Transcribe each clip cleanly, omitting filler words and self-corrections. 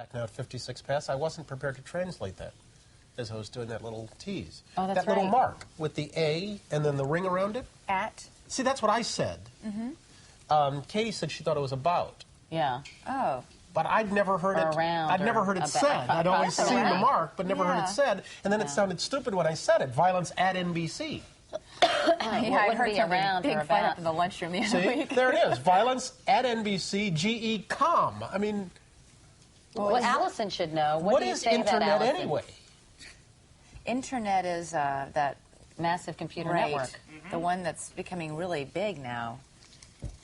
Back now at 56 past, I wasn't prepared to translate that as I was doing that little tease. Oh, that's that little right. mark with the A and then the ring around it. At. See, that's what I said. Katie said she thought it was about. Yeah. Oh. But I'd never heard Or it. around I'd never or heard it about. said. I'd always That's seen the right. mark, but never heard Yeah. it said. And then it sounded stupid when I said it. Violence at NBC. I wouldn't heard be something around big or fight about. up in the lunchroom the other See, week. there it is. Violence at NBC. GE.com. I mean, Well, Allison should know. what do you is say to that, internet Allison? anyway? Internet is that Massive computer right, network. the one that's becoming really big now.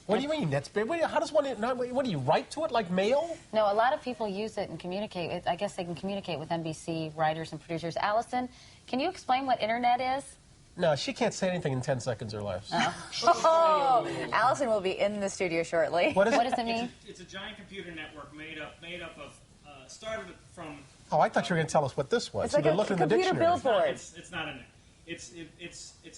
What do you mean? That's big. How does one? What do you write to it like mail? No, a lot of people use it and communicate. I guess they can communicate with NBC writers and producers. Allison, can you explain what internet is? No, she can't say anything in 10 seconds or less. Oh, Allison will be in the studio shortly. What is What it? does it mean? It's a giant computer network made up of started from. Oh, I thought you were going to tell us what this was. It's like You've a been looking in the computer dictionary. billboard. It's not in there. It's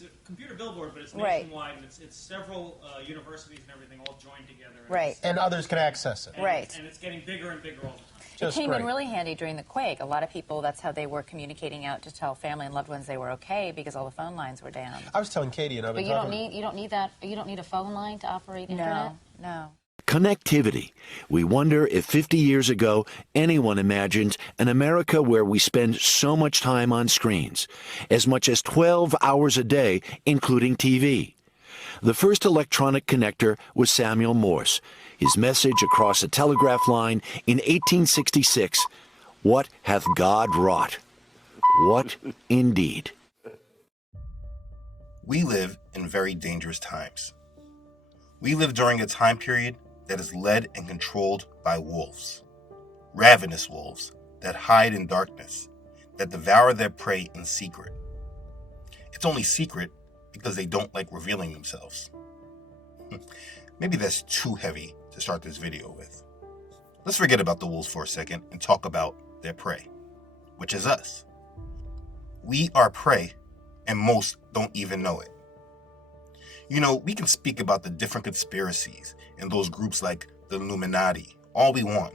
a computer billboard, but it's Right. nationwide, and it's several universities and everything all joined together. And Right. And others can access it. Right. And it's getting bigger and bigger all the time. It Just came in great. really handy during the quake. A lot of people, that's how they were communicating out to tell family and loved ones they were okay because all the phone lines were down. I was telling Katie, and I've But been you don't talking. need a phone line to operate internet. No. Connectivity. We wonder if 50 years ago anyone imagined an America where we spend so much time on screens, as much as 12 hours a day, including TV. The first electronic connector was Samuel Morse. His message across a telegraph line in 1866, "What hath God wrought?" What indeed? We live in very dangerous times. We live during a time period that is led and controlled by wolves. Ravenous wolves that hide in darkness, that devour their prey in secret. It's only secret because they don't like revealing themselves. Maybe that's too heavy to start this video with. Let's forget about the wolves for a second and talk about their prey, which is us. We are prey, and most don't even know it. You know, we can speak about the different conspiracies and those groups like the Illuminati all we want.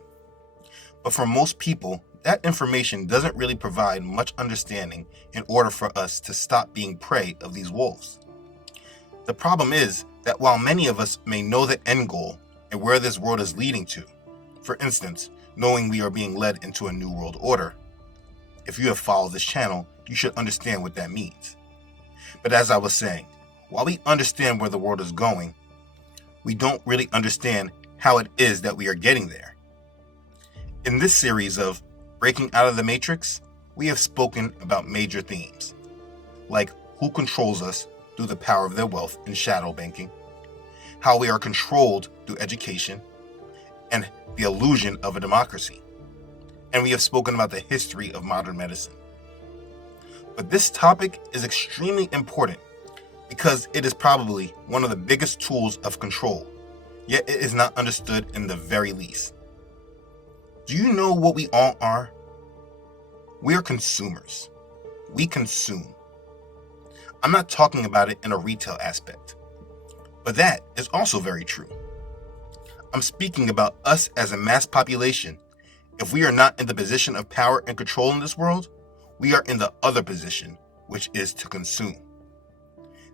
But for most people, that information doesn't really provide much understanding in order for us to stop being prey of these wolves. The problem is that while many of us may know the end goal and where this world is leading to, for instance, knowing we are being led into a new world order, if you have followed this channel, you should understand what that means. But as I was saying, while we understand where the world is going, we don't really understand how it is that we are getting there. In this series of Breaking Out of the Matrix, we have spoken about major themes, like who controls us through the power of their wealth in shadow banking, how we are controlled through education, and the illusion of a democracy. And we have spoken about the history of modern medicine. But this topic is extremely important because it is probably one of the biggest tools of control, yet it is not understood in the very least. Do you know what we all are? We are consumers. We consume. I'm not talking about it in a retail aspect, but that is also very true. I'm speaking about us as a mass population. If we are not in the position of power and control in this world, we are in the other position, which is to consume.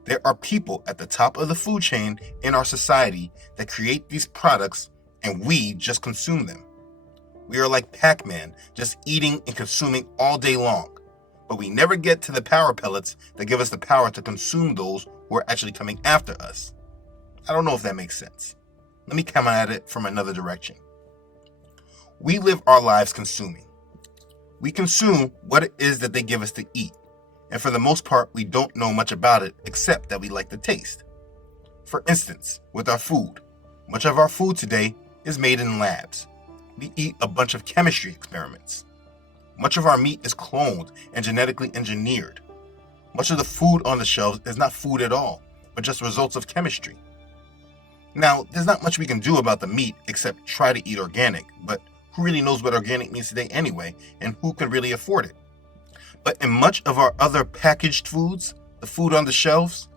There are people at the top of the food chain in our society that create these products and we just consume them. We are like Pac-Man, just eating and consuming all day long, but we never get to the power pellets that give us the power to consume those who are actually coming after us. I don't know if that makes sense. Let me come at it from another direction. We live our lives consuming. We consume what it is that they give us to eat. And for the most part, we don't know much about it except that we like the taste. For instance, with our food, much of our food today is made in labs. We eat a bunch of chemistry experiments. Much of our meat is cloned and genetically engineered. Much of the food on the shelves is not food at all, but just results of chemistry. Now, there's not much we can do about the meat except try to eat organic, but who really knows what organic means today anyway, and who can really afford it? But in much of our other packaged foods, the food on the shelves,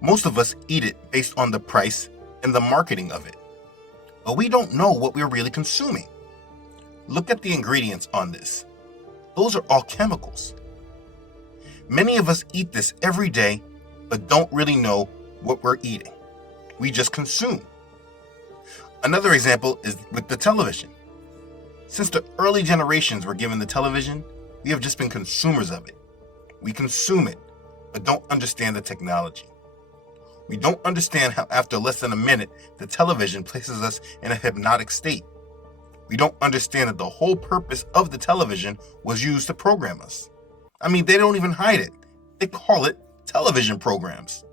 most of us eat it based on the price and the marketing of it. But we don't know what we're really consuming. Look at the ingredients on this. Those are all chemicals. Many of us eat this every day, but don't really know what we're eating. We just consume. Another example is with the television. Since the early generations were given the television, we have just been consumers of it. We consume it, but don't understand the technology. We don't understand how after less than a minute, the television places us in a hypnotic state. We don't understand that the whole purpose of the television was used to program us. I mean, they don't even hide it. They call it television programs.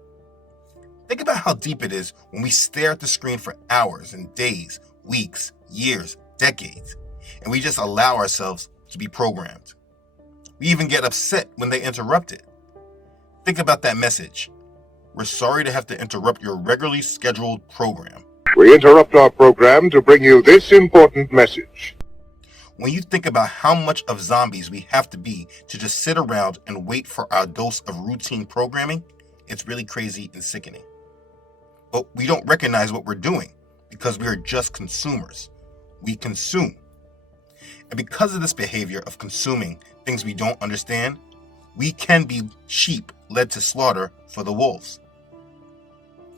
Think about how deep it is when we stare at the screen for hours and days, weeks, years, decades, and we just allow ourselves to be programmed. We even get upset when they interrupt it. Think about that message. We're sorry to have to interrupt your regularly scheduled program. We interrupt our program to bring you this important message. When you think about how much of zombies we have to be to just sit around and wait for our dose of routine programming, it's really crazy and sickening. But we don't recognize what we're doing because we are just consumers. We consume. And because of this behavior of consuming things we don't understand, we can be sheep led to slaughter for the wolves.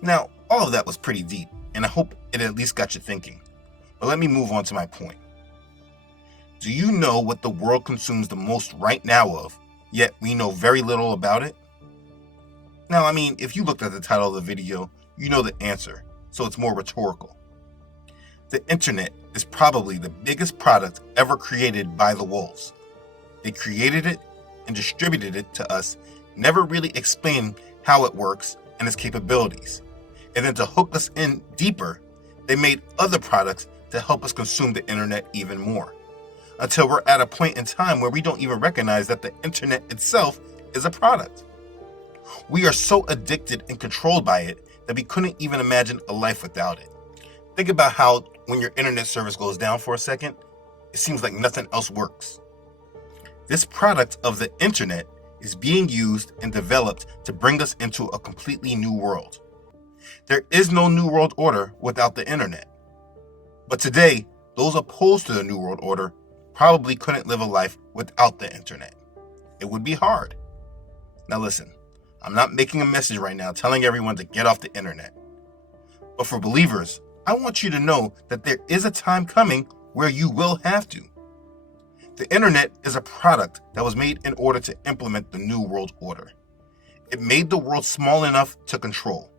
Now, all of that was pretty deep, and I hope it at least got you thinking. But let me move on to my point. Do you know what the world consumes the most right now of, yet we know very little about it? Now, I mean, if you looked at the title of the video, you know the answer, so it's more rhetorical. The internet is probably the biggest product ever created by the wolves. They created it and distributed it to us, never really explaining how it works and its capabilities. And then to hook us in deeper, they made other products to help us consume the internet even more. Until we're at a point in time where we don't even recognize that the internet itself is a product. We are so addicted and controlled by it that we couldn't even imagine a life without it. Think about how when your internet service goes down for a second, it seems like nothing else works. This product of the internet is being used and developed to bring us into a completely new world. There is no new world order without the internet. But today, those opposed to the new world order probably couldn't live a life without the internet. It would be hard. Now listen, I'm not making a message right now telling everyone to get off the internet. But for believers, I want you to know that there is a time coming where you will have to. The internet is a product that was made in order to implement the new world order. It made the world small enough to control.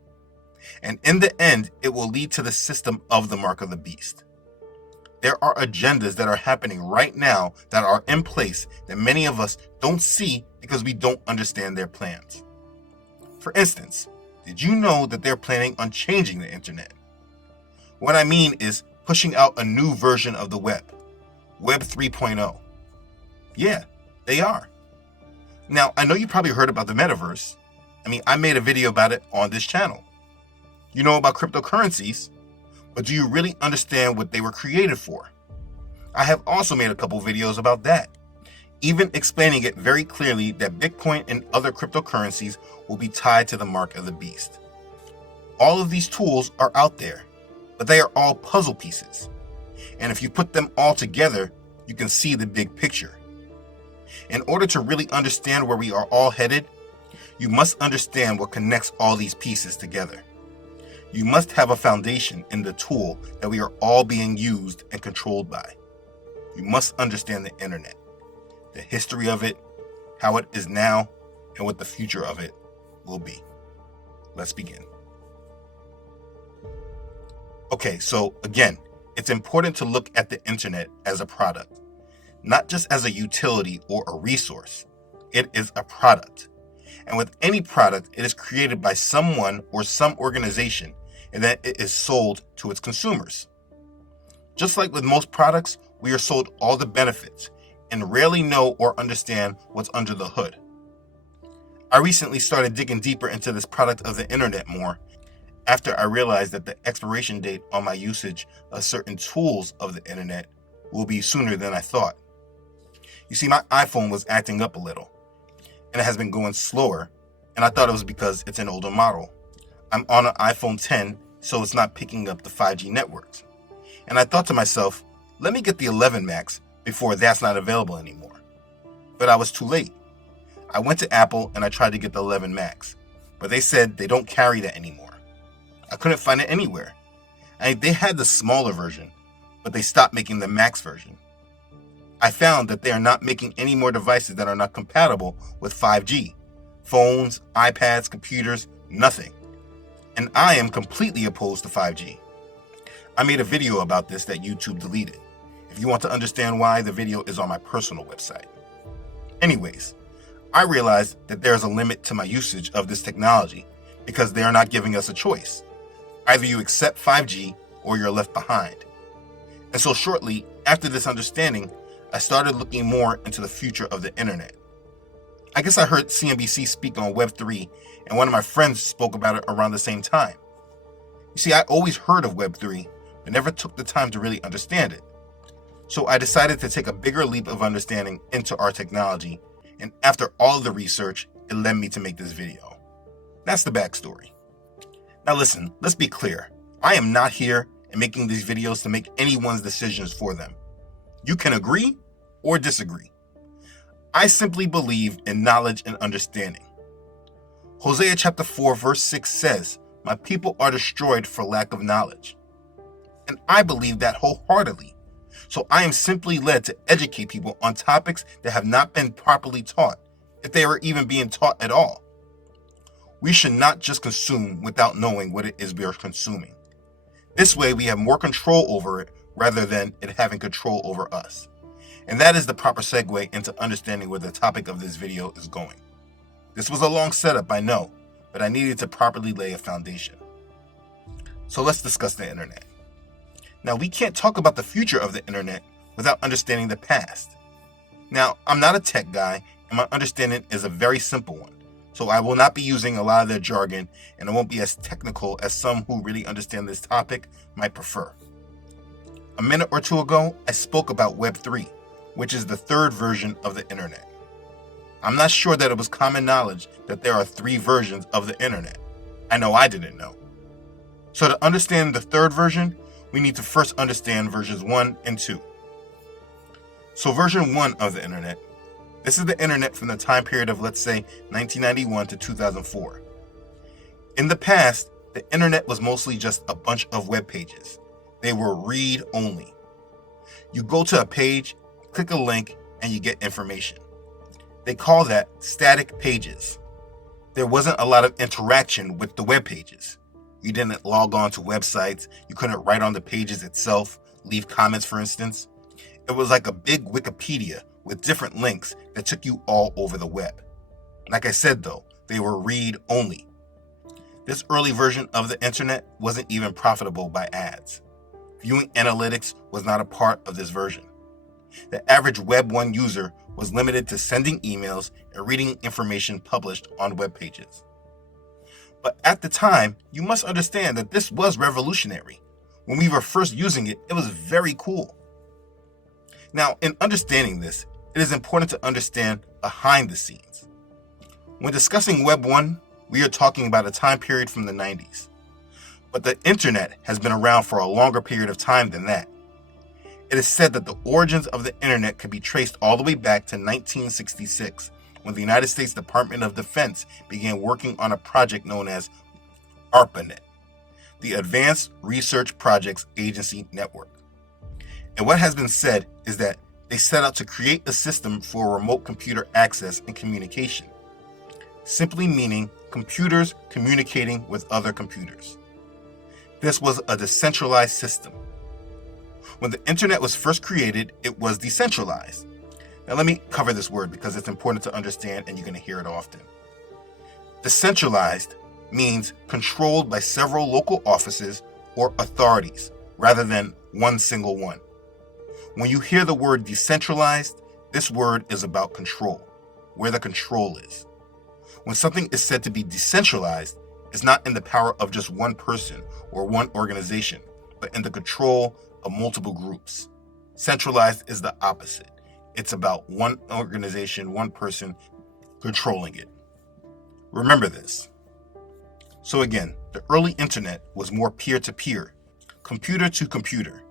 And in the end, it will lead to the system of the mark of the beast. There are agendas that are happening right now that are in place that many of us don't see because we don't understand their plans. For instance, did you know that they're planning on changing the internet? What I mean is pushing out a new version of the web, Web 3.0. Yeah, they are. Now, I know you probably heard about the metaverse. I made a video about it on this channel. You know about cryptocurrencies, but do you really understand what they were created for? I have also made a couple videos about that, even explaining it very clearly that Bitcoin and other cryptocurrencies will be tied to the mark of the beast. All of these tools are out there, but they are all puzzle pieces. And if you put them all together, you can see the big picture. In order to really understand where we are all headed, you must understand what connects all these pieces together. You must have a foundation in the tool that we are all being used and controlled by. You must understand the internet, the history of it, how it is now, and what the future of it will be. Let's begin. Okay, so again, it's important to look at the internet as a product, not just as a utility or a resource. It is a product. And with any product, it is created by someone or some organization, and then it is sold to its consumers. Just like with most products, we are sold all the benefits and rarely know or understand what's under the hood. I recently started digging deeper into this product of the internet more after I realized that the expiration date on my usage of certain tools of the internet will be sooner than I thought. You see, my iPhone was acting up a little, and it has been going slower, and I thought it was because it's an older model. I'm on an iPhone 10, so it's not picking up the 5G networks. And I thought to myself, let me get the 11 Max before that's not available anymore. But I was too late. I went to Apple and I tried to get the 11 Max, but they said they don't carry that anymore. I couldn't find it anywhere. They had the smaller version, but they stopped making the Max version. I found that they are not making any more devices that are not compatible with 5G. Phones, iPads, computers, nothing. And I am completely opposed to 5G. I made a video about this that YouTube deleted. If you want to understand why, the video is on my personal website. Anyways, I realized that there's a limit to my usage of this technology because they are not giving us a choice. Either you accept 5G or you're left behind. And so shortly after this understanding, I started looking more into the future of the internet. I guess I heard CNBC speak on Web3, and one of my friends spoke about it around the same time. You see, I always heard of Web3, but never took the time to really understand it. So I decided to take a bigger leap of understanding into our technology, and after all of the research, it led me to make this video. That's the backstory. Now listen, let's be clear. I am not here and making these videos to make anyone's decisions for them. You can agree or disagree. I simply believe in knowledge and understanding. Hosea chapter 4 verse 6 says, "My people are destroyed for lack of knowledge." And I believe that wholeheartedly. So I am simply led to educate people on topics that have not been properly taught, if they are even being taught at all. We should not just consume without knowing what it is we are consuming. This way we have more control over it rather than it having control over us. And that is the proper segue into understanding where the topic of this video is going. This was a long setup, I know, but I needed to properly lay a foundation. So let's discuss the internet. Now, we can't talk about the future of the internet without understanding the past. Now, I'm not a tech guy, and my understanding is a very simple one. So I will not be using a lot of their jargon, and it won't be as technical as some who really understand this topic might prefer. A minute or two ago, I spoke about Web3, which is the third version of the internet. I'm not sure that it was common knowledge that there are 3 versions of the internet. I know I didn't know. So to understand the third version, we need to first understand versions 1 and 2. So version 1 of the internet, this is the internet from the time period of, let's say, 1991 to 2004. In the past, the internet was mostly just a bunch of web pages. They were read only. You go to a page, click a link, and you get information. They call that static pages. There wasn't a lot of interaction with the web pages. You didn't log on to websites. You couldn't write on the pages itself, leave comments, for instance. It was like a big Wikipedia with different links that took you all over the web. Like I said though, they were read only. This early version of the internet wasn't even profitable by ads. Viewing analytics was not a part of this version. The average Web 1 user was limited to sending emails and reading information published on web pages. But at the time, you must understand that this was revolutionary. When we were first using it, it was very cool. Now, in understanding this, it is important to understand behind the scenes. When discussing Web 1, we are talking about a time period from the 90s. But the internet has been around for a longer period of time than that. It is said that the origins of the internet can be traced all the way back to 1966, when the United States Department of Defense began working on a project known as ARPANET, the Advanced Research Projects Agency Network. And what has been said is that they set out to create a system for remote computer access and communication, simply meaning computers communicating with other computers. This was a decentralized system. When the internet was first created, it was decentralized. Now let me cover this word because it's important to understand and you're going to hear it often. Decentralized means controlled by several local offices or authorities rather than one single one. When you hear the word decentralized, this word is about control, where the control is. When something is said to be decentralized, it's not in the power of just one person or one organization, but in the control of multiple groups. Centralized is the opposite. It's about one organization, one person controlling it. Remember this. So again, the early internet was more peer-to-peer, computer to computer.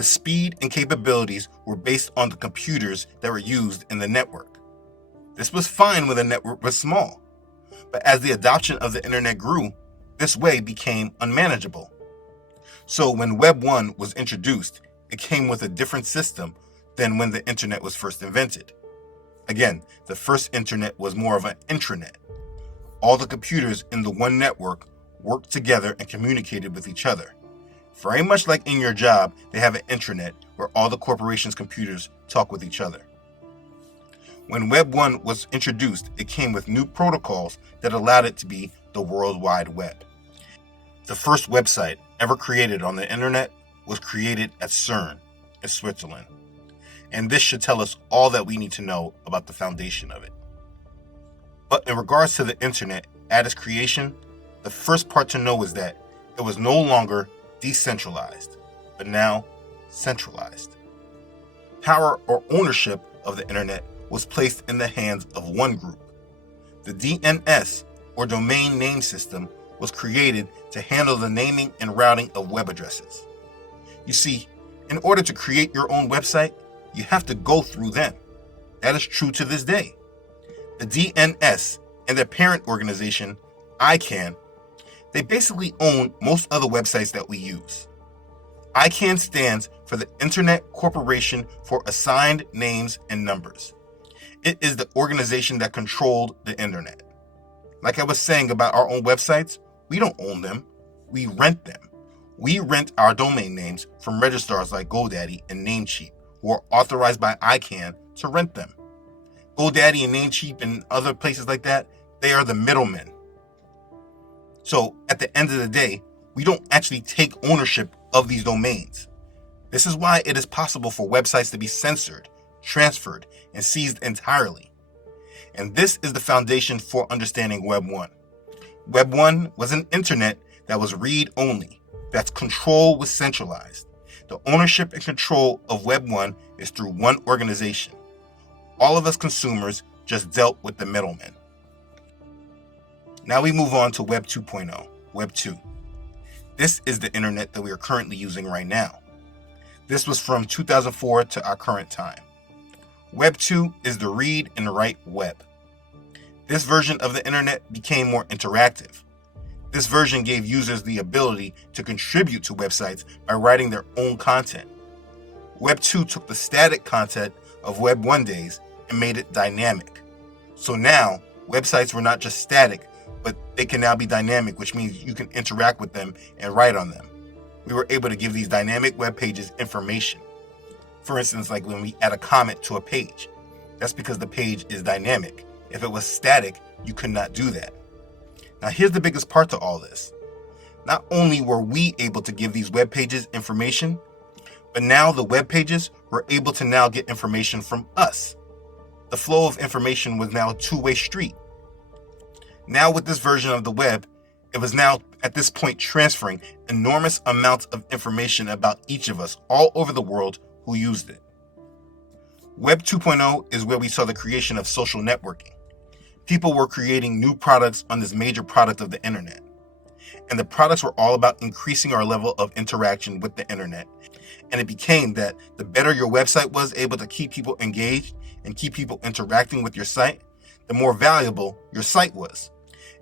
The speed and capabilities were based on the computers that were used in the network. This was fine when the network was small, but as the adoption of the internet grew, this way became unmanageable. So when Web 1 was introduced, it came with a different system than when the internet was first invented. Again, the first internet was more of an intranet. All the computers in the one network worked together and communicated with each other. Very much like in your job, they have an intranet where all the corporation's computers talk with each other. When Web 1 was introduced, it came with new protocols that allowed it to be the World Wide Web. The first website ever created on the internet was created at CERN in Switzerland. And this should tell us all that we need to know about the foundation of it. But in regards to the internet at its creation, the first part to know is that it was no longer decentralized, but now centralized. Power or ownership of the internet was placed in the hands of one group. The DNS, or Domain Name System, was created to handle the naming and routing of web addresses. You see, in order to create your own website, you have to go through them. That is true to this day. The DNS and their parent organization, ICANN, they basically own most of the websites that we use. ICANN stands for the Internet Corporation for Assigned Names and Numbers. It is the organization that controlled the internet. Like I was saying about our own websites, we don't own them, we rent them. We rent our domain names from registrars like GoDaddy and Namecheap, who are authorized by ICANN to rent them. GoDaddy and Namecheap and other places like that, they are the middlemen. So at the end of the day, we don't actually take ownership of these domains. This is why it is possible for websites to be censored, transferred, and seized entirely. And this is the foundation for understanding Web 1. Web 1 was an internet that was read-only, that's control was centralized. The ownership and control of Web 1 is through one organization. All of us consumers just dealt with the middlemen. Now we move on to Web 2.0, Web 2. This is the internet that we are currently using right now. This was from 2004 to our current time. Web 2 is the read and write web. This version of the internet became more interactive. This version gave users the ability to contribute to websites by writing their own content. Web 2 took the static content of Web 1 days and made it dynamic. So now, websites were not just static, but they can now be dynamic, which means you can interact with them and write on them. We were able to give these dynamic web pages information. For instance, like when we add a comment to a page, that's because the page is dynamic. If it was static, you could not do that. Now here's the biggest part to all this. Not only were we able to give these web pages information, but now the web pages were able to now get information from us. The flow of information was now a two-way street. Now with this version of the web, it was now at this point transferring enormous amounts of information about each of us all over the world who used it. Web 2.0 is where we saw the creation of social networking. People were creating new products on this major product of the internet. And the products were all about increasing our level of interaction with the internet. And it became that the better your website was able to keep people engaged and keep people interacting with your site, the more valuable your site was.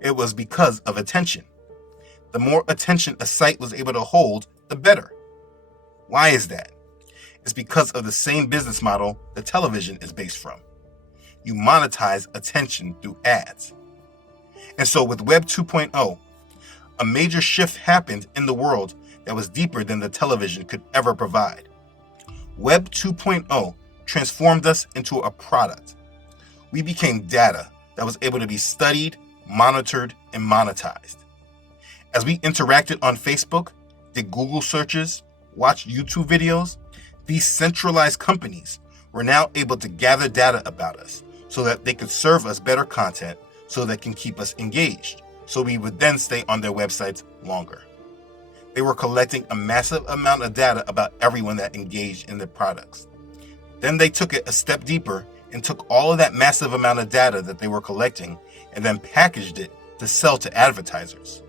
It was because of attention. The more attention a site was able to hold, the better. Why is that? It's because of the same business model that television is based from. You monetize attention through ads. And so with Web 2.0, a major shift happened in the world that was deeper than the television could ever provide. Web 2.0 transformed us into a product. We became data that was able to be studied, monitored, and monetized. As we interacted on Facebook, did Google searches, watched YouTube videos, these centralized companies were now able to gather data about us so that they could serve us better content so that can keep us engaged, so we would then stay on their websites longer. They were collecting a massive amount of data about everyone that engaged in their products. Then they took it a step deeper and took all of that massive amount of data that they were collecting and then packaged it to sell to advertisers,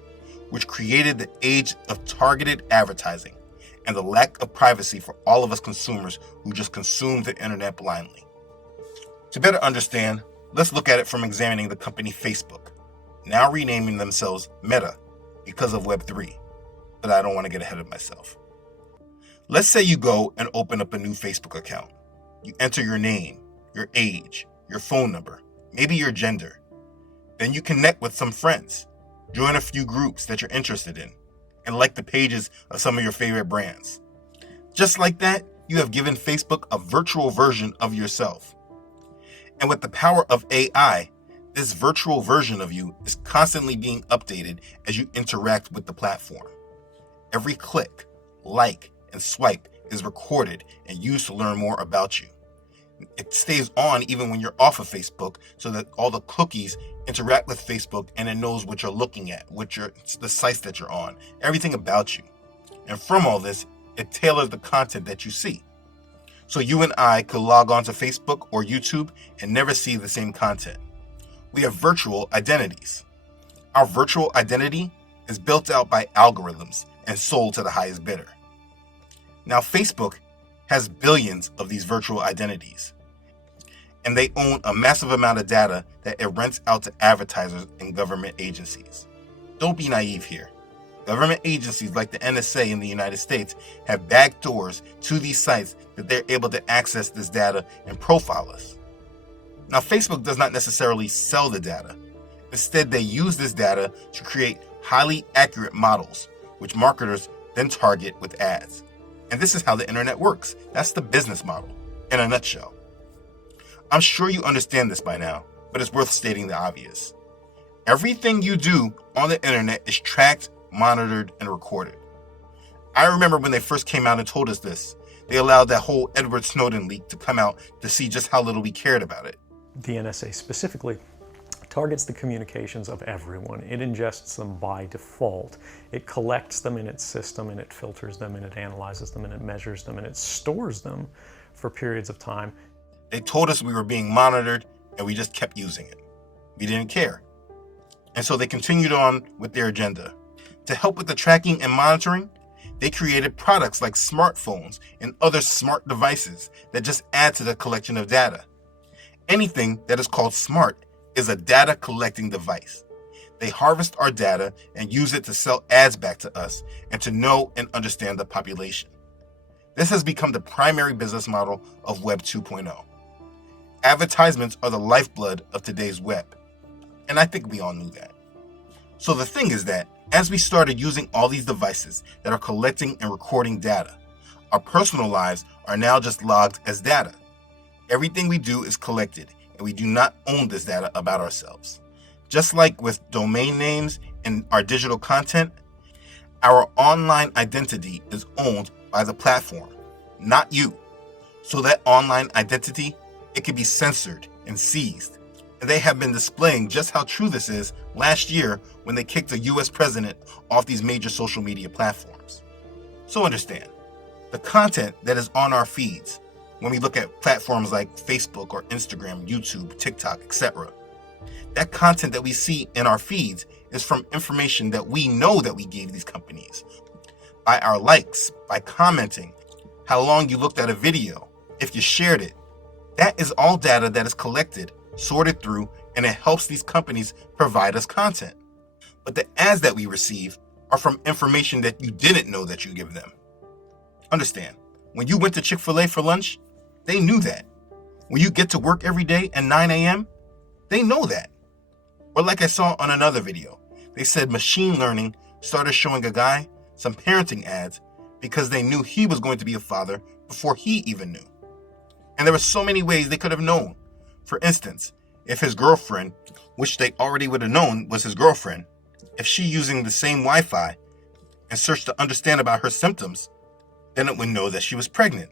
which created the age of targeted advertising. and the lack of privacy for all of us consumers who just consume the internet blindly. To better understand, let's look at it from examining the company Facebook, now renaming themselves Meta because of Web3, but I don't want to get ahead of myself. Let's say you go and open up a new Facebook account. You enter your name, your age, your phone number, maybe your gender. Then you connect with some friends, join a few groups that you're interested in, and like the pages of some of your favorite brands. Just like that, you have given Facebook a virtual version of yourself. And with the power of AI, this virtual version of you is constantly being updated as you interact with the platform. Every click, like, and swipe is recorded and used to learn more about you. It stays on even when you're off of Facebook so that all the cookies interact with Facebook and it knows what you're looking at, the sites that you're on, everything about you. And from all this, it tailors the content that you see. So you and I could log on to Facebook or YouTube and never see the same content. We have virtual identities. Our virtual identity is built out by algorithms and sold to the highest bidder. Now, Facebook has billions of these virtual identities, and they own a massive amount of data that it rents out to advertisers and government agencies. Don't be naive here. Government agencies like the NSA in the United States have back doors to these sites that they're able to access this data and profile us. Now, Facebook does not necessarily sell the data. Instead, they use this data to create highly accurate models, which marketers then target with ads. And this is how the internet works. That's the business model in a nutshell. I'm sure you understand this by now, but it's worth stating the obvious. Everything you do on the internet is tracked, monitored, and recorded. I remember when they first came out and told us this, they allowed that whole Edward Snowden leak to come out to see just how little we cared about it. The NSA specifically targets the communications of everyone. It ingests them by default. It collects them in its system, and it filters them, and it analyzes them, and it measures them, and it stores them for periods of time. They told us we were being monitored, and we just kept using it. We didn't care. And so they continued on with their agenda. To help with the tracking and monitoring, they created products like smartphones and other smart devices that just add to the collection of data. Anything that is called smart is a data collecting device. They harvest our data and use it to sell ads back to us and to know and understand the population. This has become the primary business model of Web 2.0. Advertisements are the lifeblood of today's web, and I think we all knew that. So the thing is that as we started using all these devices that are collecting and recording data, our personal lives are now just logged as data. Everything we do is collected, and we do not own this data about ourselves. Just like with domain names and our digital content, our online identity is owned by the platform, not you. So that online identity, it can be censored and seized. And they have been displaying just how true this is last year when they kicked a US president off these major social media platforms. So understand, the content that is on our feeds, when we look at platforms like Facebook or Instagram, YouTube, TikTok, etc., that content that we see in our feeds is from information that we know that we gave these companies. By our likes, by commenting, how long you looked at a video, if you shared it. That is all data that is collected, sorted through, and it helps these companies provide us content. But the ads that we receive are from information that you didn't know that you give them. Understand, when you went to Chick-fil-A for lunch, they knew that. When you get to work every day at 9 a.m., they know that. Or like I saw on another video, they said machine learning started showing a guy some parenting ads because they knew he was going to be a father before he even knew. And there were so many ways they could have known. For instance, if his girlfriend, which they already would have known was his girlfriend, if she using the same Wi-Fi and searched to understand about her symptoms, then it would know that she was pregnant.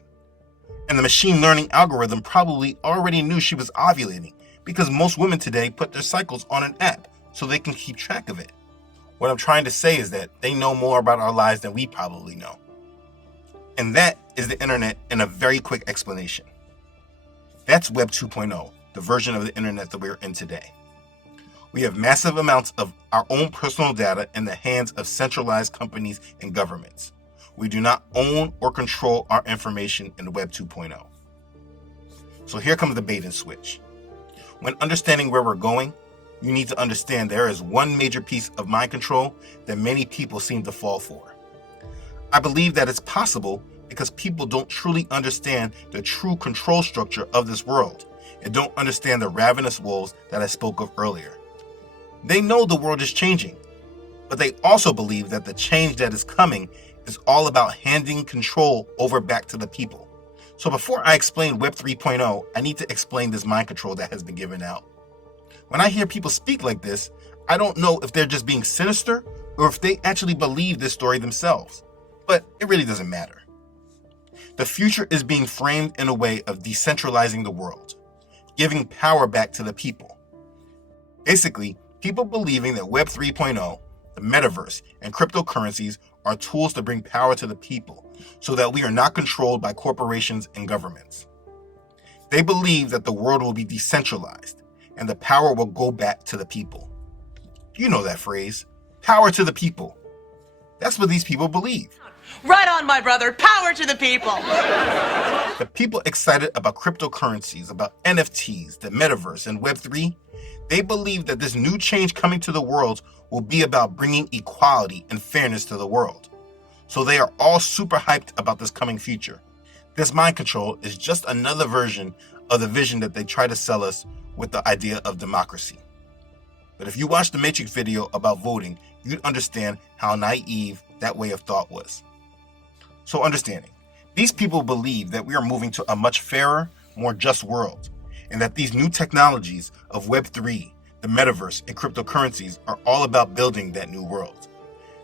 And the machine learning algorithm probably already knew she was ovulating because most women today put their cycles on an app so they can keep track of it. What I'm trying to say is that they know more about our lives than we probably know. And that is the internet in a very quick explanation. That's Web 2.0, the version of the internet that we're in today. We have massive amounts of our own personal data in the hands of centralized companies and governments. We do not own or control our information in Web 2.0. So here comes the bait and switch. When understanding where we're going, you need to understand there is one major piece of mind control that many people seem to fall for. I believe that it's possible because people don't truly understand the true control structure of this world and don't understand the ravenous wolves that I spoke of earlier. They know the world is changing, but they also believe that the change that is coming is all about handing control over back to the people. So before I explain Web 3.0, I need to explain this mind control that has been given out. When I hear people speak like this, I don't know if they're just being sinister or if they actually believe this story themselves. But it really doesn't matter. The future is being framed in a way of decentralizing the world, giving power back to the people. Basically, people believing that Web 3.0, the metaverse, and cryptocurrencies are tools to bring power to the people so that we are not controlled by corporations and governments. They believe that the world will be decentralized and the power will go back to the people. You know that phrase, power to the people. That's what these people believe. Right on, my brother. Power to the people. The people excited about cryptocurrencies, about NFTs, the metaverse, and Web3, they believe that this new change coming to the world will be about bringing equality and fairness to the world. So they are all super hyped about this coming future. This mind control is just another version of the vision that they try to sell us with the idea of democracy. But if you watch the Matrix video about voting, you'd understand how naive that way of thought was. So understanding, these people believe that we are moving to a much fairer, more just world, and that these new technologies of Web3, the metaverse, and cryptocurrencies are all about building that new world.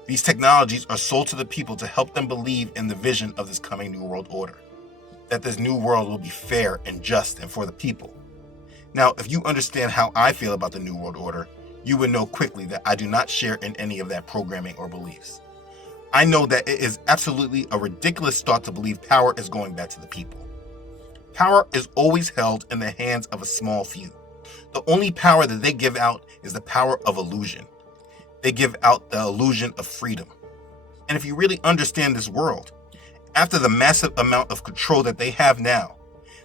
These technologies are sold to the people to help them believe in the vision of this coming new world order, that this new world will be fair and just and for the people. Now, if you understand how I feel about the new world order, you would know quickly that I do not share in any of that programming or beliefs. I know that it is absolutely a ridiculous thought to believe power is going back to the people. Power is always held in the hands of a small few. The only power that they give out is the power of illusion. They give out the illusion of freedom. And if you really understand this world, after the massive amount of control that they have now,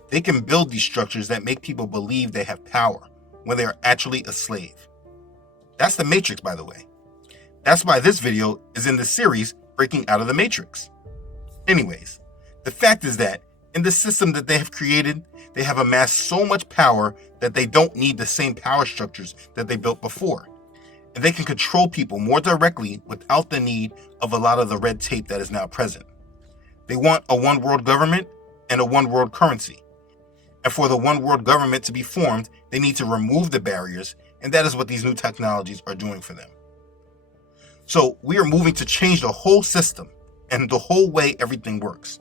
they can build these structures that make people believe they have power when they are actually a slave. That's the Matrix, by the way. That's why this video is in the series Breaking Out of the Matrix. Anyways, the fact is that in the system that they have created, they have amassed so much power that they don't need the same power structures that they built before. And they can control people more directly without the need of a lot of the red tape that is now present. They want a one world government and a one world currency. And for the one world government to be formed, they need to remove the barriers, and that is what these new technologies are doing for them. So we are moving to change the whole system and the whole way everything works,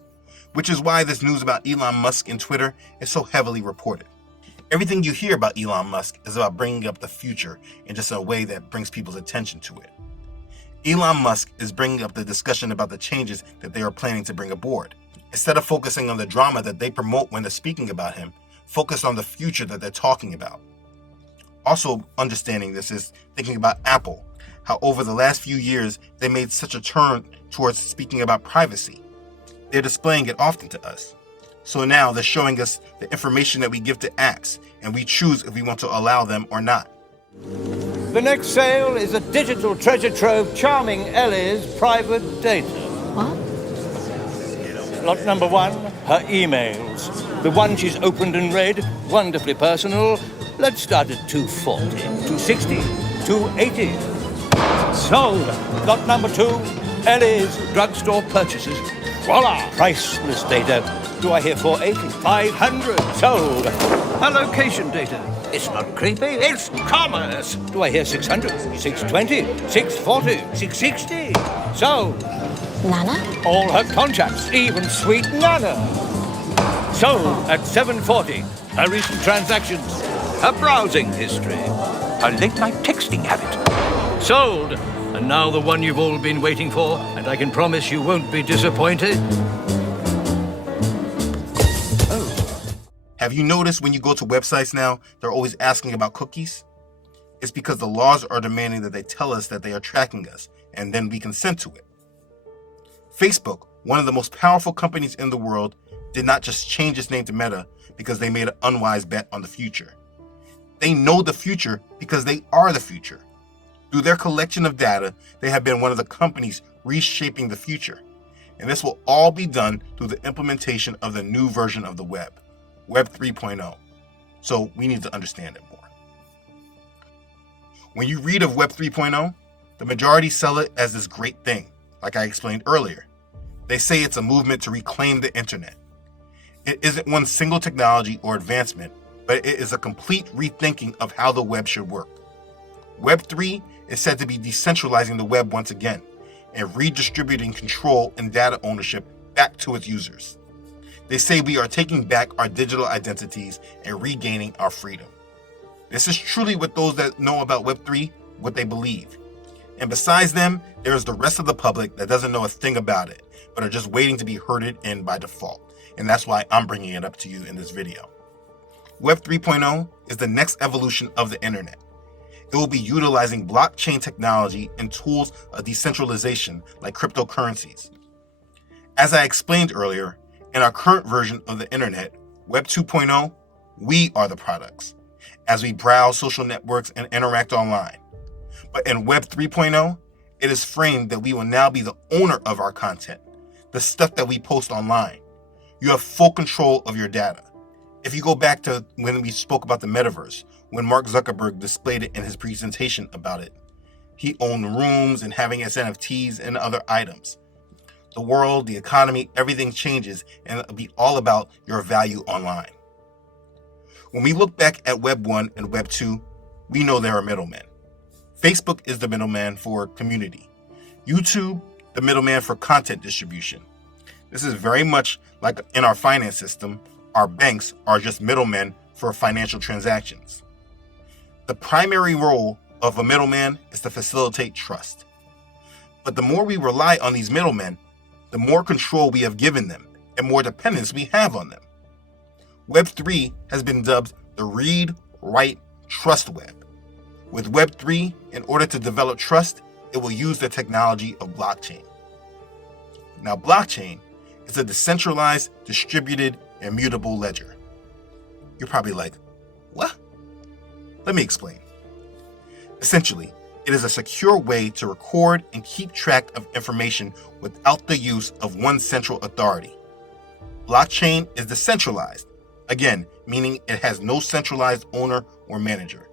which is why this news about Elon Musk and Twitter is so heavily reported. Everything you hear about Elon Musk is about bringing up the future in just a way that brings people's attention to it. Elon Musk is bringing up the discussion about the changes that they are planning to bring aboard. Instead of focusing on the drama that they promote when they're speaking about him, focus on the future that they're talking about. Also understanding this is thinking about Apple, how over the last few years they made such a turn towards speaking about privacy. They're displaying it often to us. So now they're showing us the information that we give to apps, and we choose if we want to allow them or not. The next sale is a digital treasure trove charming Ellie's private data. What? Lot number 1, her emails. The one she's opened and read, wonderfully personal. Let's start at 240, 260, 280. Sold. Lot number 2, Ellie's drugstore purchases. Voila! Priceless data. Do I hear 480? 500. Sold. Her location data. It's not creepy, it's commerce. Do I hear 600? 620? 640? 660? Sold. Nana? All her contacts, even sweet Nana. Sold at 740. Her recent transactions. Her browsing history. Her late-night texting habit. Sold. And now the one you've all been waiting for, and I can promise you won't be disappointed. Have you noticed when you go to websites now, they're always asking about cookies? It's because the laws are demanding that they tell us that they are tracking us, and then we consent to it. Facebook one of the most powerful companies in the world, did not just change its name to Meta because they made an unwise bet on the future. They know the future because they are the future. Through their collection of data, they have been one of the companies reshaping the future. And this will all be done through the implementation of the new version of the web, Web 3.0. So we need to understand it more. When you read of Web 3.0, the majority sell it as this great thing, like I explained earlier. They say it's a movement to reclaim the internet. It isn't one single technology or advancement, but it is a complete rethinking of how the web should work. Web 3 is said to be decentralizing the web once again and redistributing control and data ownership back to its users. They say we are taking back our digital identities and regaining our freedom. This is truly what those that know about Web 3, what they believe. And besides them, there is the rest of the public that doesn't know a thing about it, but are just waiting to be herded in by default. And that's why I'm bringing it up to you in this video. Web 3.0 is the next evolution of the internet. It will be utilizing blockchain technology and tools of decentralization like cryptocurrencies. As I explained earlier, in our current version of the internet, Web 2.0, we are the products as we browse social networks and interact online. But in Web 3.0, it is framed that we will now be the owner of our content, the stuff that we post online. You have full control of your data. If you go back to when we spoke about the metaverse, when Mark Zuckerberg displayed it in his presentation about it, he owned rooms and having its NFTs and other items. The world, the economy, everything changes, and it'll be all about your value online. When we look back at Web 1 and Web 2, we know there are middlemen. Facebook is the middleman for community. YouTube, the middleman for content distribution. This is very much like in our finance system, our banks are just middlemen for financial transactions. The primary role of a middleman is to facilitate trust. But the more we rely on these middlemen, the more control we have given them and more dependence we have on them. Web 3 has been dubbed the read, write, trust web. With Web 3, in order to develop trust, it will use the technology of blockchain. Now, blockchain is a decentralized, distributed, immutable ledger. You're probably like, what? Let me explain. Essentially, it is a secure way to record and keep track of information without the use of one central authority. Blockchain is decentralized, again, meaning it has no centralized owner or manager.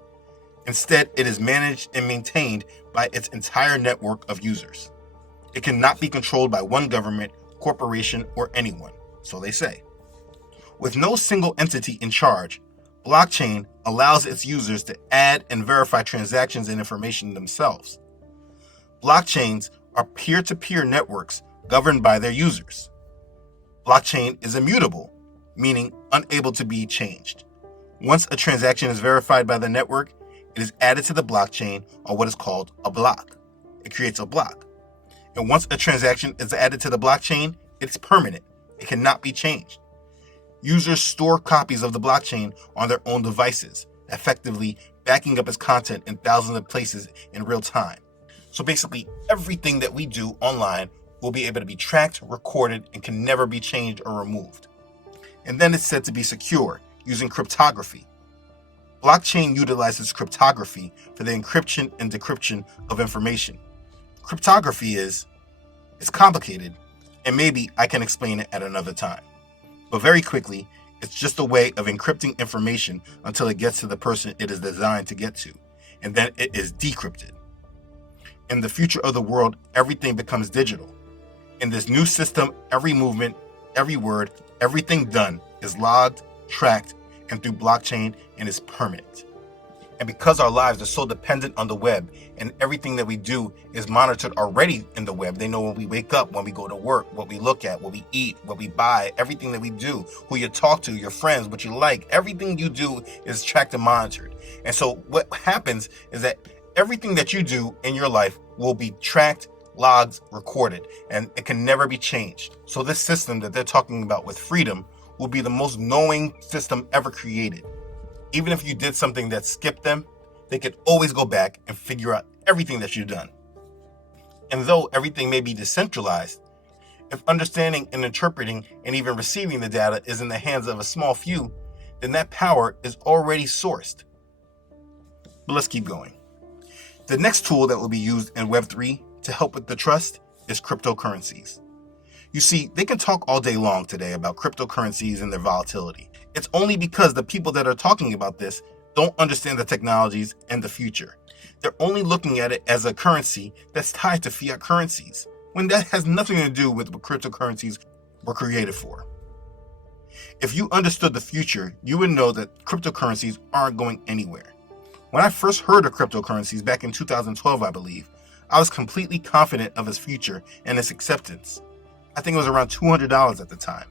Instead, it is managed and maintained by its entire network of users. It cannot be controlled by one government, corporation, or anyone, so they say. With no single entity in charge, blockchain allows its users to add and verify transactions and information themselves. Blockchains are peer-to-peer networks governed by their users. Blockchain is immutable, meaning unable to be changed. Once a transaction is verified by the network, it is added to the blockchain on what is called a block. It creates a block. And once a transaction is added to the blockchain, it's permanent. It cannot be changed. Users store copies of the blockchain on their own devices, effectively backing up its content in thousands of places in real time. So basically, everything that we do online will be able to be tracked, recorded, and can never be changed or removed. And then it's said to be secure using cryptography. Blockchain utilizes cryptography for the encryption and decryption of information. Cryptography it's complicated, and maybe I can explain it at another time. But very quickly, it's just a way of encrypting information until it gets to the person it is designed to get to, and then it is decrypted. In the future of the world, everything becomes digital. In this new system, every movement, every word, everything done is logged, tracked, and through blockchain, and is permanent. And because our lives are so dependent on the web and everything that we do is monitored already in the web, they know when we wake up, when we go to work, what we look at, what we eat, what we buy, everything that we do, who you talk to, your friends, what you like, everything you do is tracked and monitored. And so what happens is that everything that you do in your life will be tracked, logged, recorded, and it can never be changed. So this system that they're talking about with freedom will be the most knowing system ever created. Even if you did something that skipped them, they could always go back and figure out everything that you've done. And though everything may be decentralized, If understanding and interpreting and even receiving the data is in the hands of a small few, then that power is already sourced. But let's keep going. The next tool that will be used in Web3 to help with the trust is cryptocurrencies. You see, they can talk all day long today about cryptocurrencies and their volatility. It's only because the people that are talking about this don't understand the technologies and the future. They're only looking at it as a currency that's tied to fiat currencies, when that has nothing to do with what cryptocurrencies were created for. If you understood the future, you would know that cryptocurrencies aren't going anywhere. When I first heard of cryptocurrencies back in 2012, I believe, I was completely confident of its future and its acceptance. I think it was around $200 at the time.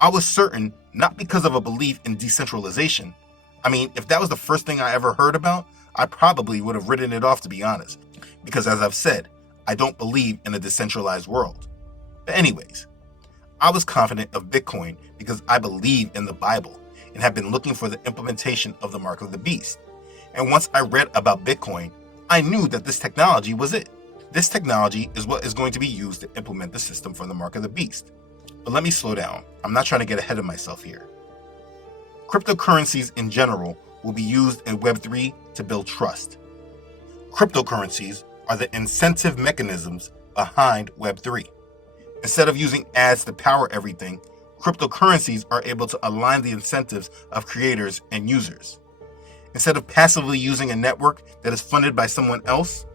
I was certain, not because of a belief in decentralization. I mean, if that was the first thing I ever heard about, I probably would have written it off, to be honest. Because as I've said, I don't believe in a decentralized world. But anyways, I was confident of Bitcoin because I believe in the Bible and have been looking for the implementation of the mark of the beast. And once I read about Bitcoin, I knew that this technology was it. This technology is what is going to be used to implement the system for the mark of the beast. But let me slow down. I'm not trying to get ahead of myself here. Cryptocurrencies in general will be used in Web3 to build trust. Cryptocurrencies are the incentive mechanisms behind Web3. Instead of using ads to power everything, cryptocurrencies are able to align the incentives of creators and users. Instead of passively using a network that is funded by someone else,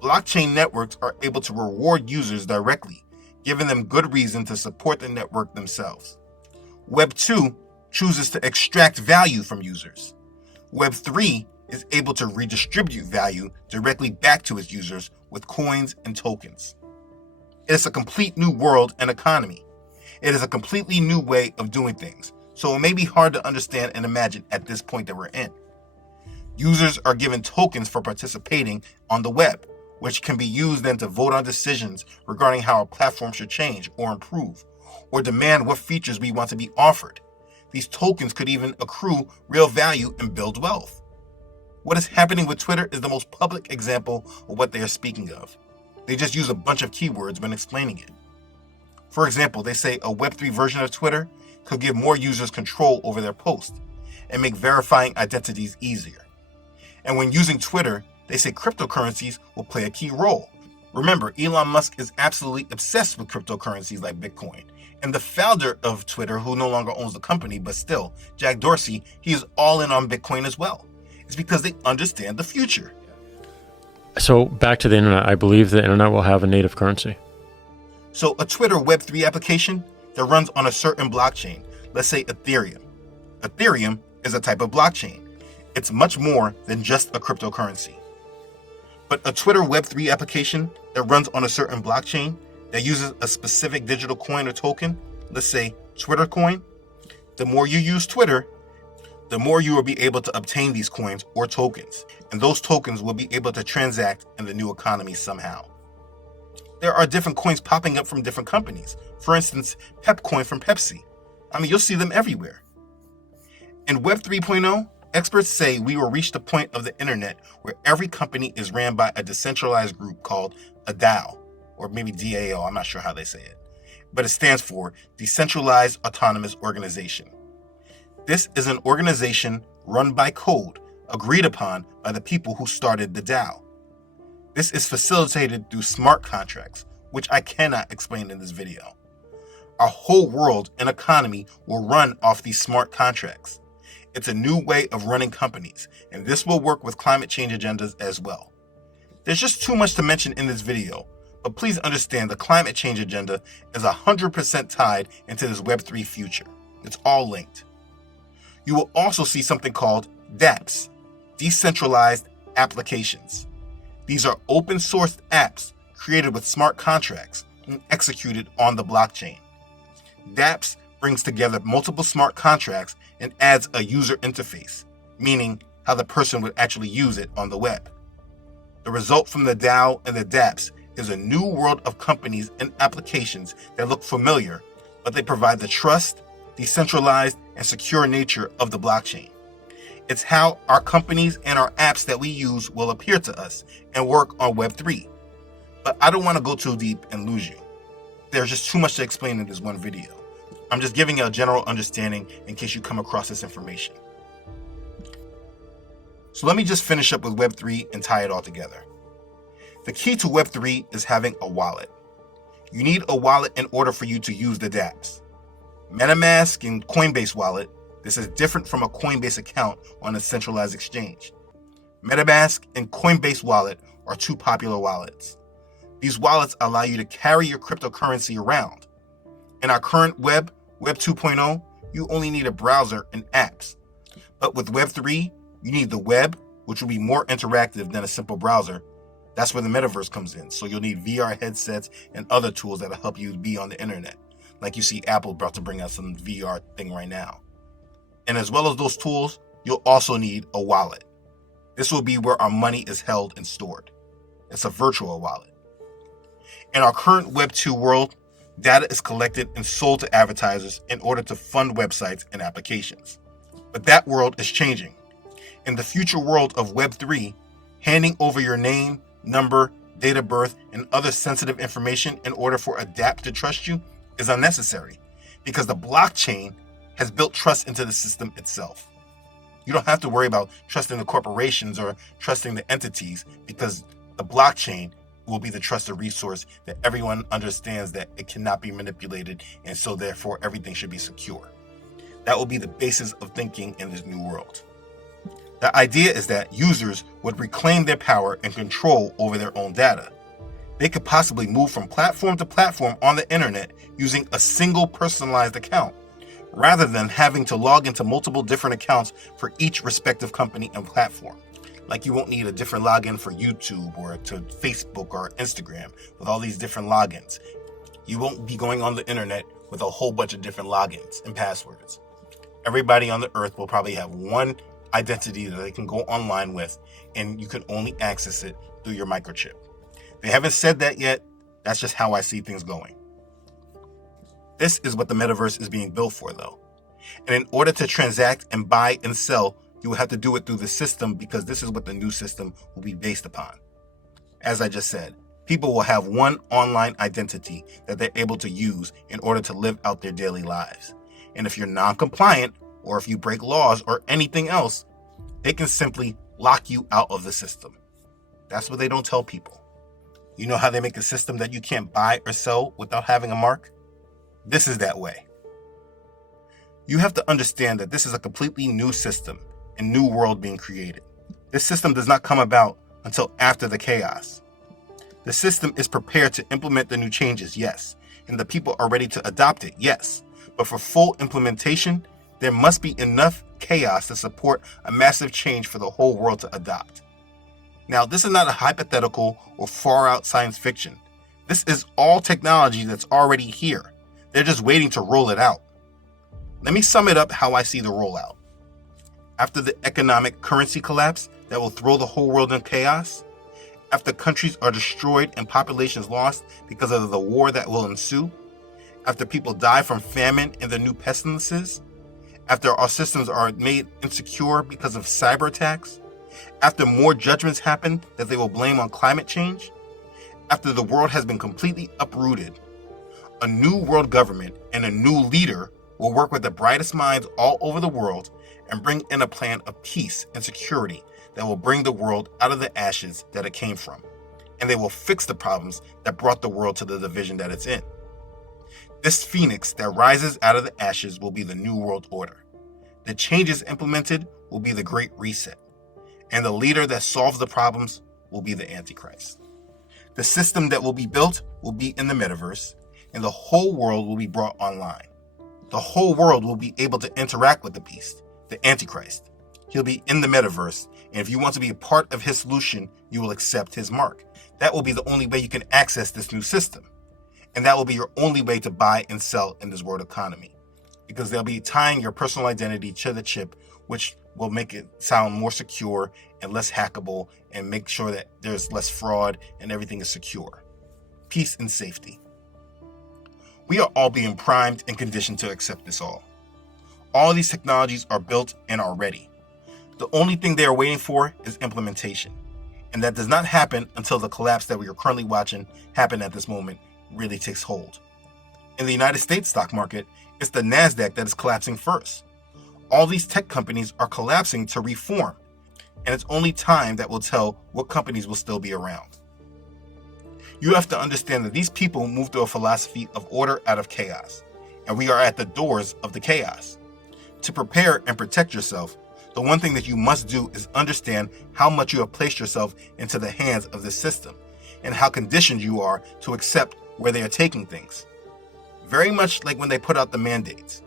blockchain networks are able to reward users directly, giving them good reason to support the network themselves. Web 2 chooses to extract value from users. Web 3 is able to redistribute value directly back to its users with coins and tokens. It is a complete new world and economy. It is a completely new way of doing things, so it may be hard to understand and imagine at this point that we're in. Users are given tokens for participating on the web, which can be used then to vote on decisions regarding how a platform should change or improve, or demand what features we want to be offered. These tokens could even accrue real value and build wealth. What is happening with Twitter is the most public example of what they are speaking of. They just use a bunch of keywords when explaining it. For example, they say a Web3 version of Twitter could give more users control over their posts and make verifying identities easier. And when using Twitter, they say cryptocurrencies will play a key role. Remember, Elon Musk is absolutely obsessed with cryptocurrencies like Bitcoin. And the founder of Twitter, who no longer owns the company, but still, Jack Dorsey, he is all in on Bitcoin as well. It's because they understand the future. So back to the internet, I believe the internet will have a native currency. So a Twitter Web3 application that runs on a certain blockchain, let's say Ethereum. Ethereum is a type of blockchain. It's much more than just a cryptocurrency. But a Twitter Web3 application that runs on a certain blockchain that uses a specific digital coin or token, let's say Twitter coin, the more you use Twitter, the more you will be able to obtain these coins or tokens, and those tokens will be able to transact in the new economy somehow. There are different coins popping up from different companies. For instance, Pepcoin from Pepsi. I mean, you'll see them everywhere. In Web 3.0, experts say we will reach the point of the internet where every company is ran by a decentralized group called a DAO, or maybe DAO, I'm not sure how they say it, but it stands for Decentralized Autonomous Organization. This is an organization run by code, agreed upon by the people who started the DAO. This is facilitated through smart contracts, which I cannot explain in this video. Our whole world and economy will run off these smart contracts. It's a new way of running companies, and this will work with climate change agendas as well. There's just too much to mention in this video, but please understand the climate change agenda is 100% tied into this Web3 future. It's all linked. You will also see something called dApps, Decentralized Applications. These are open source apps created with smart contracts and executed on the blockchain. dApps brings together multiple smart contracts and adds a user interface, meaning how the person would actually use it on the web. The result from the DAO and the dApps is a new world of companies and applications that look familiar, but they provide the trust, decentralized, and secure nature of the blockchain. It's how our companies and our apps that we use will appear to us and work on Web3. But I don't want to go too deep and lose you. there's just too much to explain in this one video. I'm just giving you a general understanding in case you come across this information. So let me just finish up with Web3 and tie it all together. The key to Web3 is having a wallet. You need a wallet in order for you to use the dApps. MetaMask and Coinbase wallet, this is different from a Coinbase account on a centralized exchange. MetaMask and Coinbase wallet are two popular wallets. These wallets allow you to carry your cryptocurrency around. In our current Web 2.0, you only need a browser and apps. But with Web 3, you need the web, which will be more interactive than a simple browser. That's where the metaverse comes in. So you'll need VR headsets and other tools that'll help you be on the internet. Like you see Apple about to bring out some VR thing right now. And as well as those tools, you'll also need a wallet. This will be where our money is held and stored. It's a virtual wallet. In our current Web 2 world, data is collected and sold to advertisers in order to fund websites and applications. But that world is changing. In the future world of Web 3, handing over your name, number, date of birth, and other sensitive information in order for a dApp to trust you is unnecessary because the blockchain has built trust into the system itself. You don't have to worry about trusting the corporations or trusting the entities because the blockchain will be the trusted resource that everyone understands that it cannot be manipulated, and so therefore everything should be secure. That will be the basis of thinking in this new world. The idea is that users would reclaim their power and control over their own data. They could possibly move from platform to platform on the internet using a single personalized account, rather than having to log into multiple different accounts for each respective company and platform. Like you won't need a different login for YouTube or to Facebook or Instagram with all these different logins. You won't be going on the internet with a whole bunch of different logins and passwords. Everybody on the earth will probably have one identity that they can go online with, and you can only access it through your microchip. They haven't said that yet. That's just how I see things going. This is what the metaverse is being built for, though. And in order to transact and buy and sell, you will have to do it through the system because this is what the new system will be based upon. As I just said, people will have one online identity that they're able to use in order to live out their daily lives. And if you're non-compliant, or if you break laws or anything else, they can simply lock you out of the system. That's what they don't tell people. You know how they make a system that you can't buy or sell without having a mark? This is that way. You have to understand that this is a completely new system and new world being created. This system does not come about until after the chaos. The system is prepared to implement the new changes, yes, and the people are ready to adopt it, yes. But for full implementation, there must be enough chaos to support a massive change for the whole world to adopt. Now, this is not a hypothetical or far out science fiction. This is all technology that's already here. They're just waiting to roll it out. Let me sum it up how I see the rollout. After the economic currency collapse that will throw the whole world in chaos, after countries are destroyed and populations lost because of the war that will ensue, after people die from famine and the new pestilences, after our systems are made insecure because of cyber attacks, after more judgments happen that they will blame on climate change, after the world has been completely uprooted, a new world government and a new leader will work with the brightest minds all over the world and bring in a plan of peace and security that will bring the world out of the ashes that it came from. And they will fix the problems that brought the world to the division that it's in. This phoenix that rises out of the ashes will be the new world order. The changes implemented will be the great reset. And the leader that solves the problems will be the Antichrist. The system that will be built will be in the metaverse, and the whole world will be brought online. The whole world will be able to interact with the beast, the Antichrist. He'll be in the metaverse, and if you want to be a part of his solution, you will accept his mark. That will be the only way you can access this new system. And that will be your only way to buy and sell in this world economy. Because they'll be tying your personal identity to the chip, which will make it sound more secure and less hackable and make sure that there's less fraud and everything is secure. Peace and safety. We are all being primed and conditioned to accept this all. All these technologies are built and are ready. The only thing they are waiting for is implementation. And that does not happen until the collapse that we are currently watching happen at this moment really takes hold. In the United States stock market, it's the NASDAQ that is collapsing first. All these tech companies are collapsing to reform, and it's only time that will tell what companies will still be around. You have to understand that these people move through a philosophy of order out of chaos, and we are at the doors of the chaos. To prepare and protect yourself, the one thing that you must do is understand how much you have placed yourself into the hands of this system, and how conditioned you are to accept where they are taking things. Very much like when they put out the mandates.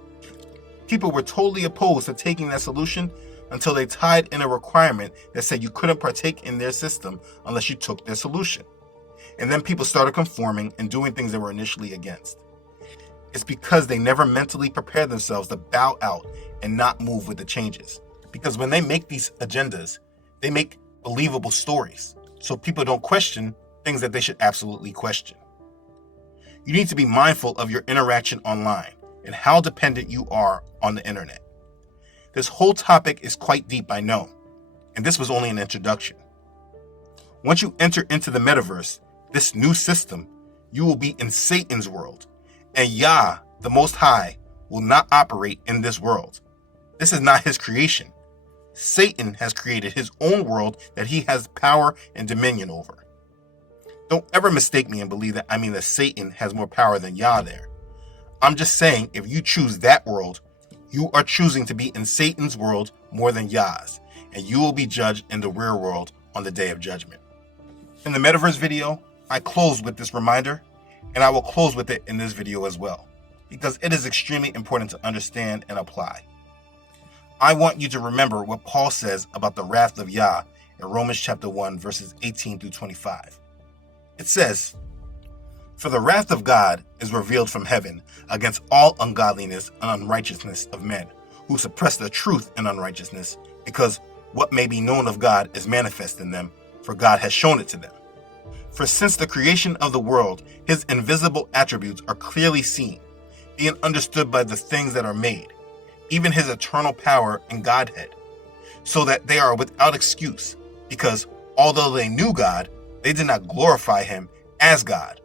People were totally opposed to taking that solution until they tied in a requirement that said you couldn't partake in their system unless you took their solution. And then people started conforming and doing things they were initially against. It's because they never mentally prepared themselves to bow out and not move with the changes. Because when they make these agendas, they make believable stories, so people don't question things that they should absolutely question. You need to be mindful of your interaction online and how dependent you are on the internet. This whole topic is quite deep, I know, and this was only an introduction. Once you enter into the metaverse, this new system, you will be in Satan's world, and Yah, the Most High, will not operate in this world. This is not his creation. Satan has created his own world that he has power and dominion over. Don't ever mistake me and believe that I mean that Satan has more power than Yah there. I'm just saying, if you choose that world, you are choosing to be in Satan's world more than Yah's, and you will be judged in the real world on the day of judgment. In the metaverse video, I close with this reminder, and I will close with it in this video as well, because it is extremely important to understand and apply. I want you to remember what Paul says about the wrath of Yah in Romans chapter 1, verses 18 through 25. It says, "For the wrath of God is revealed from heaven against all ungodliness and unrighteousness of men, who suppress the truth in unrighteousness, because what may be known of God is manifest in them, for God has shown it to them. For since the creation of the world, his invisible attributes are clearly seen, being understood by the things that are made, even his eternal power and Godhead, so that they are without excuse, because although they knew God, they did not glorify him as God,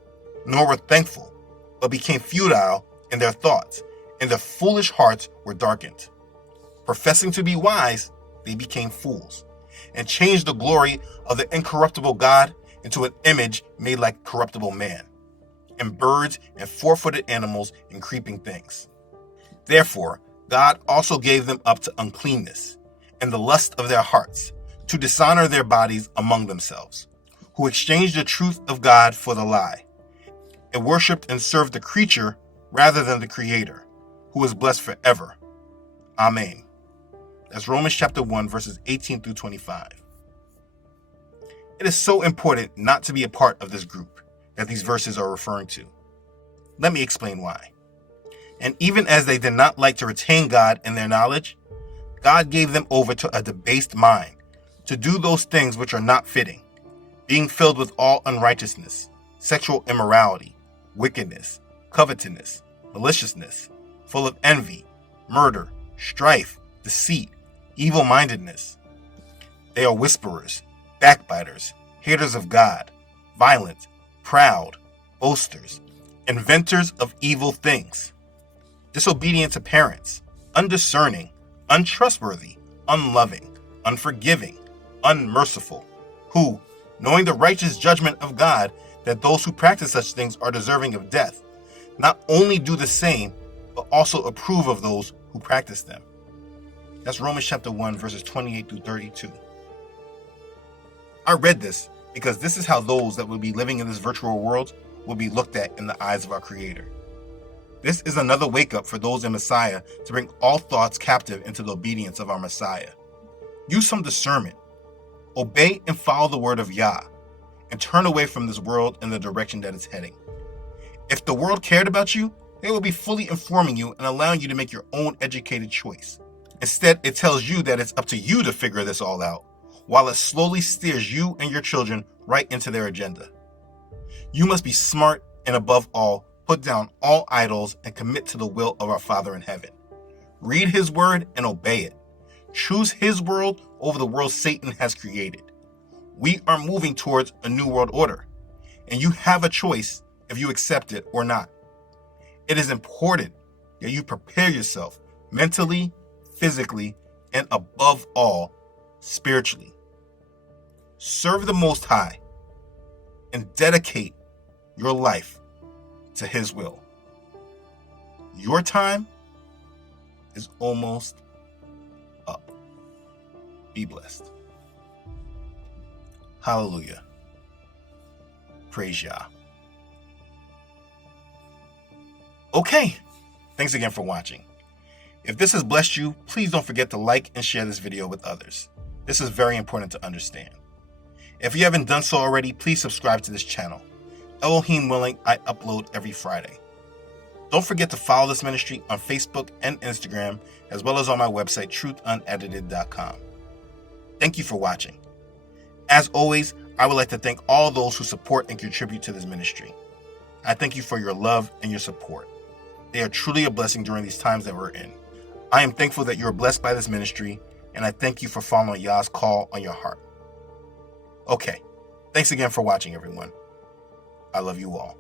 nor were thankful, but became futile in their thoughts, and their foolish hearts were darkened. Professing to be wise, they became fools, and changed the glory of the incorruptible God into an image made like corruptible man, and birds and four-footed animals and creeping things. Therefore, God also gave them up to uncleanness, and the lust of their hearts, to dishonor their bodies among themselves, who exchanged the truth of God for the lie, and worshipped and served the creature rather than the Creator, who is blessed forever. Amen." That's Romans chapter 1, verses 18 through 25. It is so important not to be a part of this group that these verses are referring to. Let me explain why. And even as they did not like to retain God in their knowledge, God gave them over to a debased mind, to do those things which are not fitting, being filled with all unrighteousness, sexual immorality, wickedness, covetousness, maliciousness, full of envy, murder, strife, deceit, evil-mindedness. They are whisperers, backbiters, haters of God, violent, proud, boasters, inventors of evil things, disobedient to parents, undiscerning, untrustworthy, unloving, unforgiving, unmerciful, who, knowing the righteous judgment of God, that those who practice such things are deserving of death, not only do the same, but also approve of those who practice them. That's Romans chapter 1, verses 28 through 32. I read this because this is how those that will be living in this virtual world will be looked at in the eyes of our Creator. This is another wake-up for those in Messiah to bring all thoughts captive into the obedience of our Messiah. Use some discernment. Obey and follow the word of Yah, and turn away from this world in the direction that it's heading. If the world cared about you, they will be fully informing you and allowing you to make your own educated choice. Instead, it tells you that it's up to you to figure this all out, while it slowly steers you and your children right into their agenda. You must be smart and, above all, put down all idols and commit to the will of our Father in heaven. Read his word and obey it. Choose his world over the world Satan has created. We are moving towards a new world order, and you have a choice if you accept it or not. It is important that you prepare yourself mentally, physically, and above all, spiritually. Serve the Most High and dedicate your life to His will. Your time is almost up. Be blessed. Hallelujah. Praise Yah. Okay, thanks again for watching. If this has blessed you, please don't forget to like and share this video with others. This is very important to understand. If you haven't done so already, please subscribe to this channel. Elohim willing, I upload every Friday. Don't forget to follow this ministry on Facebook and Instagram, as well as on my website, Truthunedited.com. Thank you for watching. As always, I would like to thank all those who support and contribute to this ministry. I thank you for your love and your support. They are truly a blessing during these times that we're in. I am thankful that you are blessed by this ministry, and I thank you for following Yah's call on your heart. Okay, thanks again for watching, everyone. I love you all.